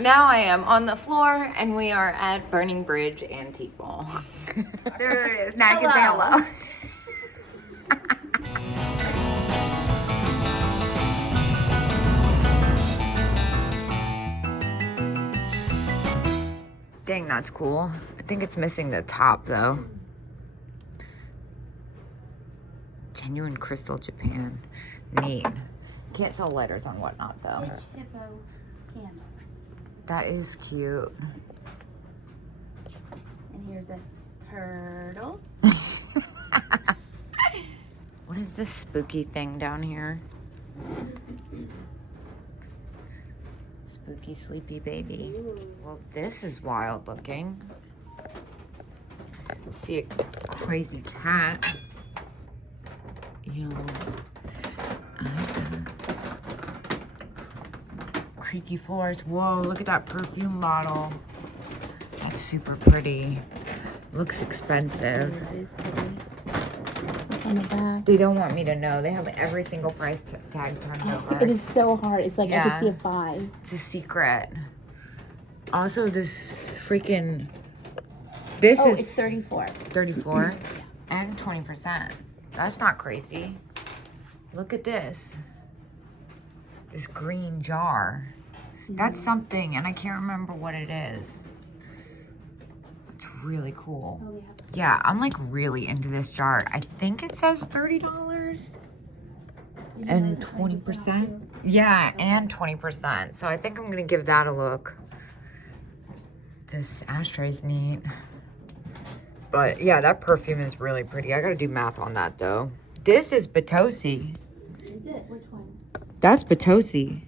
Now I am on the floor, and we are at Burning Bridge Antique Mall. There it is. Now I can say hello. Dang, that's cool. I think it's missing the top though. Genuine crystal Japan. Neat. Can't sell letters on whatnot though. It's hippo candle. That is cute. And here's a turtle. What is this spooky thing down here? Spooky sleepy baby. Well, this is wild looking. See a crazy cat. Ew. Creaky floors. Whoa, look at that perfume bottle. That's super pretty. Looks expensive. That is pretty. What's on the back? They don't want me to know. They have every single price tag turned over. It is so hard. It's like I Yeah. could see a 5. It's a secret. Also, this freaking... This Oh, is it's 34. 34 and 20%. That's not crazy. Look at this. This green jar. That's something, and I can't remember what it is. It's really cool. Oh, Yeah, I'm like really into this jar. I think it says $30 and 20%. Yeah, and 20%. So I think I'm gonna give that a look. This ashtray's neat. But yeah, that perfume is really pretty. I gotta do math on that though. This is Batosi. Is it? Which one? That's Batosi.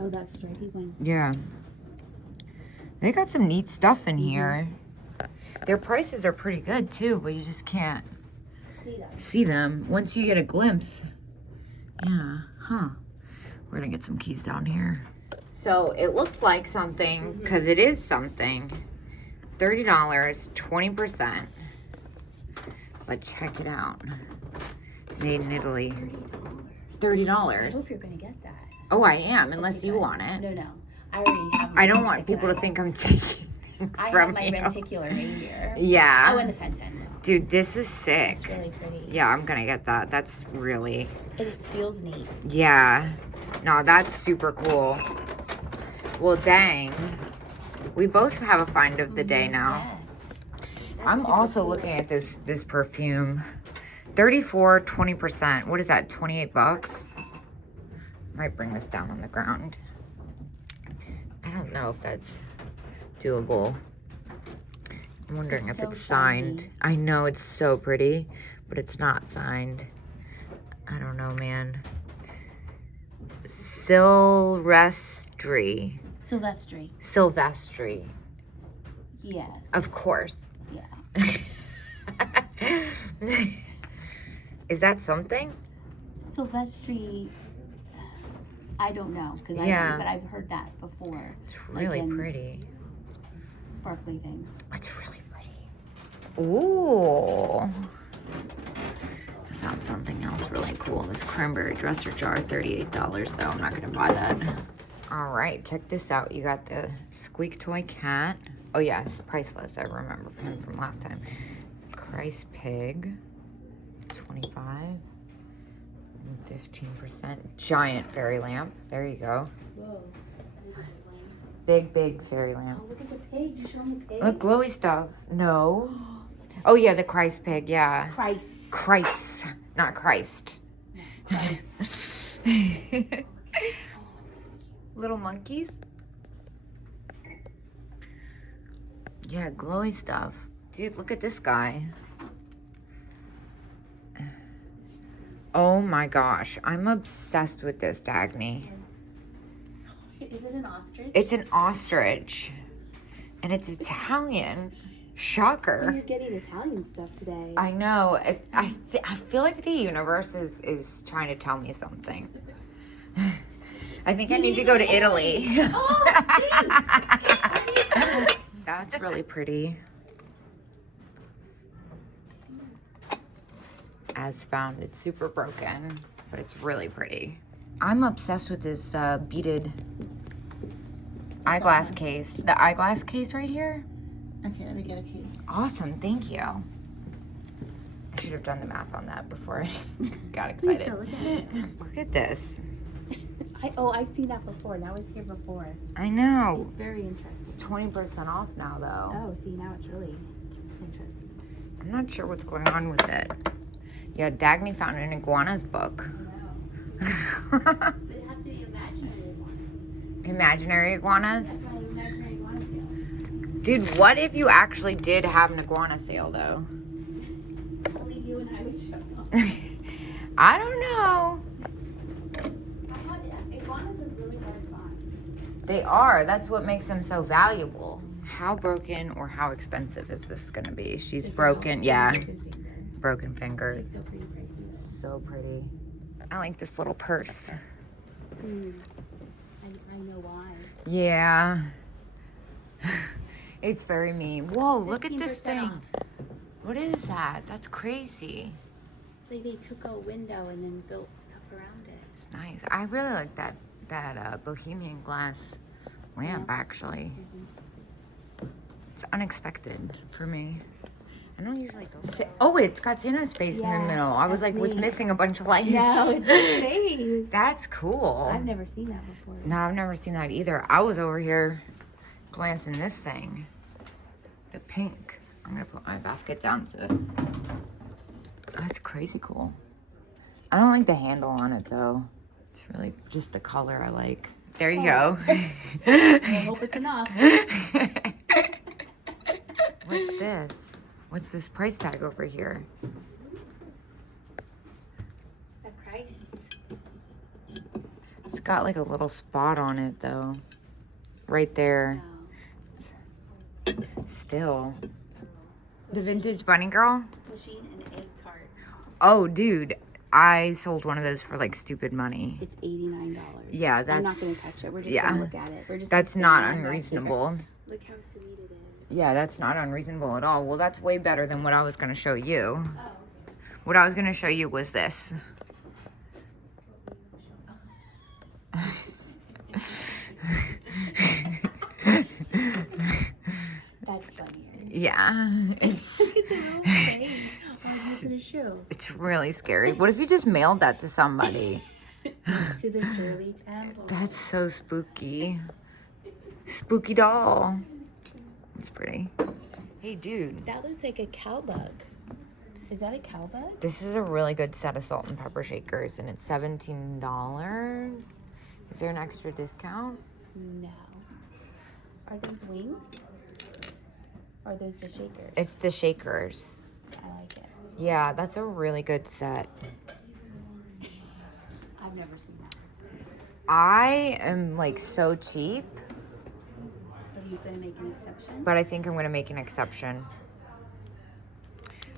Oh, that stripy one. Yeah. They got some neat stuff in here. Their prices are pretty good too, but you just can't see them once you get a glimpse. Yeah, huh. We're gonna get some keys down here. So it looked like something, because it is something. $30, 20%. But check it out. Made in Italy. I $30. hope you're gonna get that. Oh, I am, unless you want it. No. I already have. I don't want people to think I'm taking things I from have my you. renticular right here. Yeah. Oh, and the Fenton. Dude, this is sick. It's really pretty. Yeah, I'm gonna get that. That's really... It feels neat. Yeah. No, that's super cool. Well, dang. We both have a find of the day now. Yes. That's I'm super also cool. looking at this perfume. 34, 20%. What is that, 28 bucks? Might bring this down on the ground. I don't know if that's doable. I'm wondering It's if so it's signed. shiny. I know it's so pretty, but it's not signed. I don't know, man. Silvestri. Silvestri. Yes. Of course. Yeah. Is that something? Silvestri. I don't know because Yeah. but I've heard that before. It's really in pretty. Sparkly things. It's really pretty. Ooh. I found something else really cool. This cranberry dresser jar, $38 though. I'm not gonna buy that. All right, check this out. You got the squeak toy cat. Oh yeah, it's priceless. I remember him from last time. Christ pig, 25. 15%. Giant fairy lamp. There you go. Whoa. Big fairy lamp. Oh, look at the pig. You showing the pig? Look, glowy stuff. No. Oh yeah, the Christ pig. Yeah. Christ. Christ, not Christ. Christ. Little monkeys. Yeah, glowy stuff. Dude, look at this guy. Oh my gosh, I'm obsessed with this, Dagny. Is it an ostrich? It's an ostrich. And it's Italian. Shocker. You're getting Italian stuff today. I know. I feel like the universe is trying to tell me something. I think I need to go to Italy. Oh, thanks. That's really pretty. As found, it's super broken, but it's really pretty. I'm obsessed with this beaded eyeglass case. The eyeglass case right here? Okay, let me get a key. Awesome, thank you. I should have done the math on that before I got Please, excited. look at it. Look at this. I've seen that before. That was here before. I know. It's very interesting. It's 20% off now, though. Oh, see, now it's really interesting. I'm not sure what's going on with it. Yeah, Dagny found an iguana's book. But it has to be imaginary ones. Imaginary iguanas? That's why imaginary ones go. Dude, what if you actually did have an iguana sale, though? Only you and I would show up. I don't know. Iguanas are really hard to find. They are. That's what makes them so valuable. How broken or how expensive is this going to be? She's broken. Yeah. Broken finger. She's so pretty pricey. So pretty. I like this little purse. I know why. Yeah. It's very mean. Whoa, look at this 15% thing. off. What is that? That's crazy. Like they took a window and then built stuff around it. It's nice. I really like that bohemian glass lamp, actually. It's unexpected for me. I don't usually go. Oh, it's got Santa's face in the Yeah, middle. I was that's like, was me. missing a bunch of lights. No, it's his face. That's cool. I've never seen that before. No, I've never seen that either. I was over here glancing this thing. The pink. I'm gonna put my basket down so. That's crazy cool. I don't like the handle on it though. It's really just the color I like. There you go. I hope it's enough. What's this? What's this price tag over here? The price. It's got like a little spot on it though. Right there. Still. The vintage bunny girl? Machine and egg cart. Oh, dude. I sold one of those for like stupid money. It's $89. Yeah, I'm not gonna that's- touch it. We're just yeah. gonna look at it. We're just That's gonna not stand right unreasonable. here. Look how sweet it is. Yeah, that's not unreasonable at all. Well, that's way better than what I was going to show you. Oh. What I was going to show you was this. That's funnier. Yeah, it's Look at the little face on this in a shoe. it's really scary. What if you just mailed that to somebody? To the Shirley Temple. That's so spooky. Spooky doll. It's pretty. Hey, dude. That looks like a cowbug. Is that a cowbug? This is a really good set of salt and pepper shakers, and it's $17. Is there an extra discount? No. Are those wings? Or are those the shakers? It's the shakers. I like it. Yeah, that's a really good set. I've never seen that. I am like so cheap, Are you gonna make an exception? but I think I'm gonna make an exception.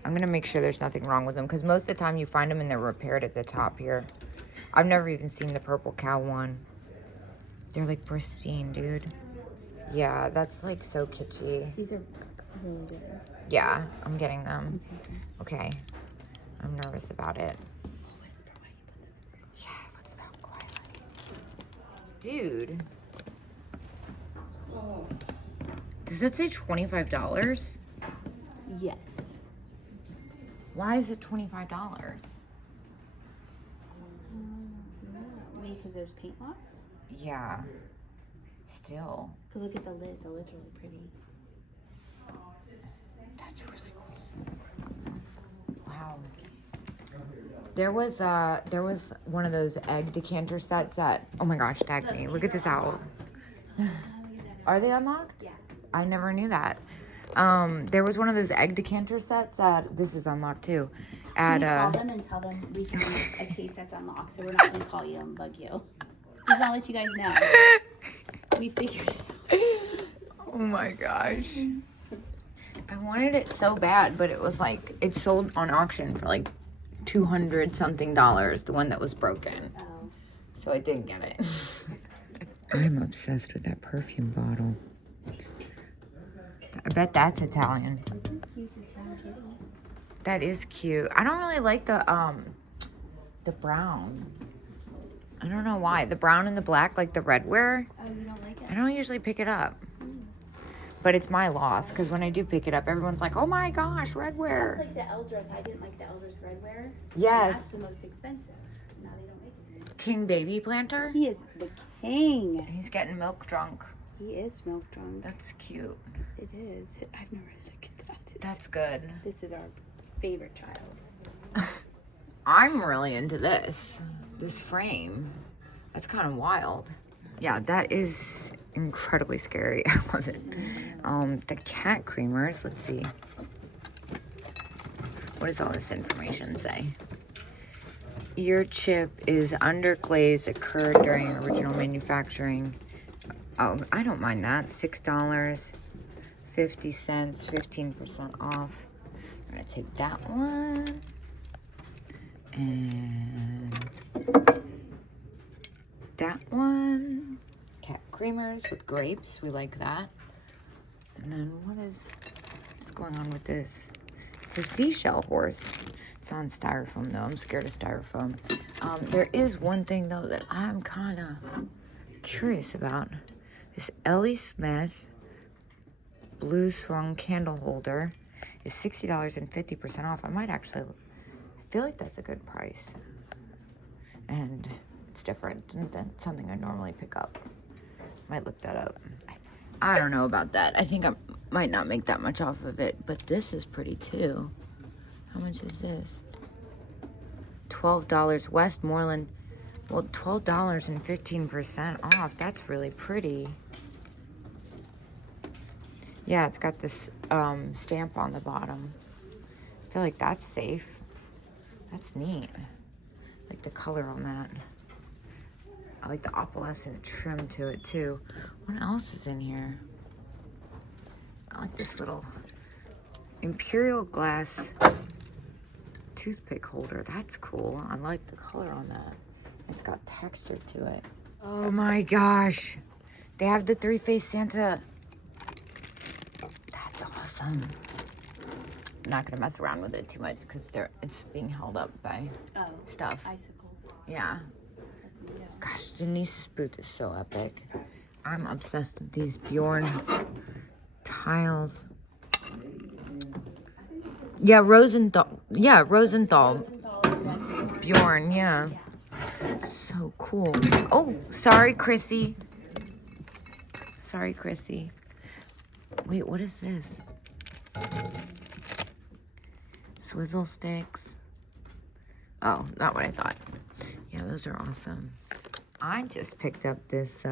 I'm gonna make sure there's nothing wrong with them because most of the time you find them and they're repaired at the top here. I've never even seen the purple cow one. They're like pristine, dude. Yeah, that's like so kitschy. These are really good. Yeah, I'm getting them. Okay. Okay. I'm nervous about it. Whisper while you put them. Yeah, let's talk quietly. Dude. Does that say $25? Yes. Why is it $25? Maybe because there's paint loss? Yeah. Still. So look at the lid. The lid's really pretty. That's really cool. Wow. There was one of those egg decanter sets at, oh my gosh, tag me. Look at this owl. Are they unlocked? Yeah. I never knew that. There was one of those egg decanter sets at, this is unlocked too. Can At you call them and tell them we found a case that's unlocked, so we're not gonna call you and bug you. Just want to let you guys know. We figured it out. Oh my gosh. I wanted it so bad, but it was like, it sold on auction for like $200 something, the one that was broken. Oh. So I didn't get it. I'm obsessed with that perfume bottle. I bet that's Italian. This is cute as Hello Kitty. That is cute. I don't really like the brown. I don't know why. The brown and the black, like the red wear. Oh, you don't like it? I don't usually pick it up. But it's my loss, because when I do pick it up, everyone's like, oh my gosh, redwear. That's like the Eldritch. I didn't like the Eldritch redwear. Yes. That's the most expensive. Now they don't make it anymore. King baby planter. He is the king. He's getting milk drunk. He is milk drunk. That's cute. It is. I've never looked at that. That's good. This is our favorite child. I'm really into this frame. That's kind of wild. Yeah, that is incredibly scary. I love it. The cat creamers, let's see. What does all this information say? Ear chip is underglaze occurred during original manufacturing. Oh, I don't mind that. $6.50, 15% off. I'm gonna take that one. And that one. Cat creamers with grapes. We like that. And then what's going on with this? It's a seashell horse. It's on styrofoam though. I'm scared of styrofoam. There is one thing though that I'm kind of curious about. This Ellie Smith blue swung candle holder is $60 and 50% off. I might actually, I feel like that's a good price. And it's different than something I normally pick up. Might look that up. I don't know about that. I think I might not make that much off of it, but this is pretty too. How much is this? $12 Westmoreland. Well, $12 and 15% off. That's really pretty. Yeah, it's got this stamp on the bottom. I feel like that's safe. That's neat. I like the color on that. I like the opalescent trim to it too. What else is in here? I like this little imperial glass toothpick holder. That's cool. I like the color on that. It's got texture to it. Oh my gosh. They have the three-faced Santa. That's awesome. I'm not gonna mess around with it too much because it's being held up by stuff. Icicles. Yeah. Gosh, Denise's booth is so epic. I'm obsessed with these Bjorn tiles. Yeah, Rosenthal. Yeah, Rosenthal. Bjorn, yeah. So cool. Oh, sorry, Chrissy. Sorry, Chrissy. Wait, what is this? Swizzle sticks. Oh, not what I thought. Yeah, those are awesome. I just picked up this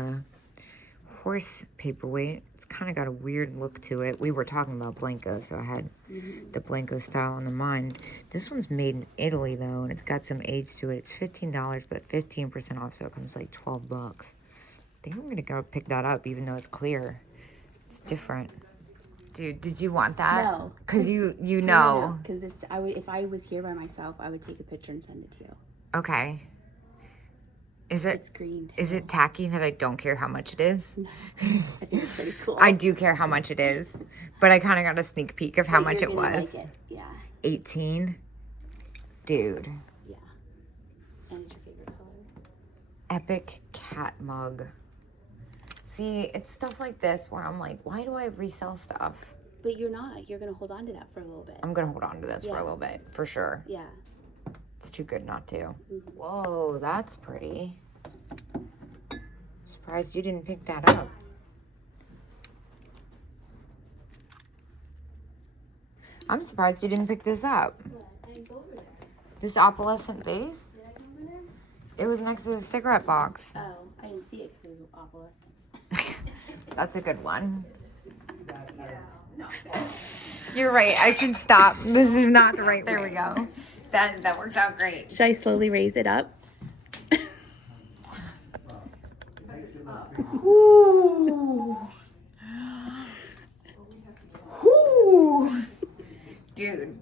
horse paperweight. It's kind of got a weird look to it. We were talking about Blanco, so I had the Blanco style in the mind. This one's made in Italy, though, and it's got some age to it. It's $15, but 15% off, so it comes like $12. I think I'm going to go pick that up, even though it's clear. It's different. Dude, did you want that? No. Because you know. Because if I was here by myself, I would take a picture and send it to you. Okay. It's green. Is it tacky that I don't care how much it is? I think it's pretty cool. I do care how much it is, but I kind of got a sneak peek of how much it was. Like it. Yeah. 18. Dude. Yeah. And it's your favorite color. Epic cat mug. See, it's stuff like this where I'm like, why do I resell stuff? But you're not. You're gonna hold on to that for a little bit. I'm gonna hold on to this for a little bit, for sure. Yeah. It's too good not to. Whoa, that's pretty. Surprised you didn't pick that up. I'm surprised you didn't pick this up. I didn't go over there. This opalescent vase? Did I go over there? It was next to the cigarette box. Oh, I didn't see it because it was opalescent. That's a good one. You're right. I can stop. This is not the right way. There we go. That worked out great. Should I slowly raise it up? Ooh. Ooh. Dude,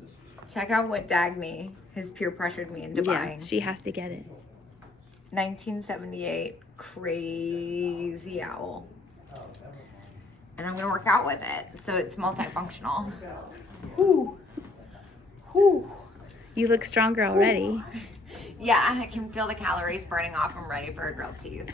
check out what Dagny has peer pressured me into buying. She has to get it. 1978 crazy owl. And I'm gonna work out with it, so it's multifunctional. Whew. Whew. You look stronger already. Yeah, I can feel the calories burning off. I'm ready for a grilled cheese.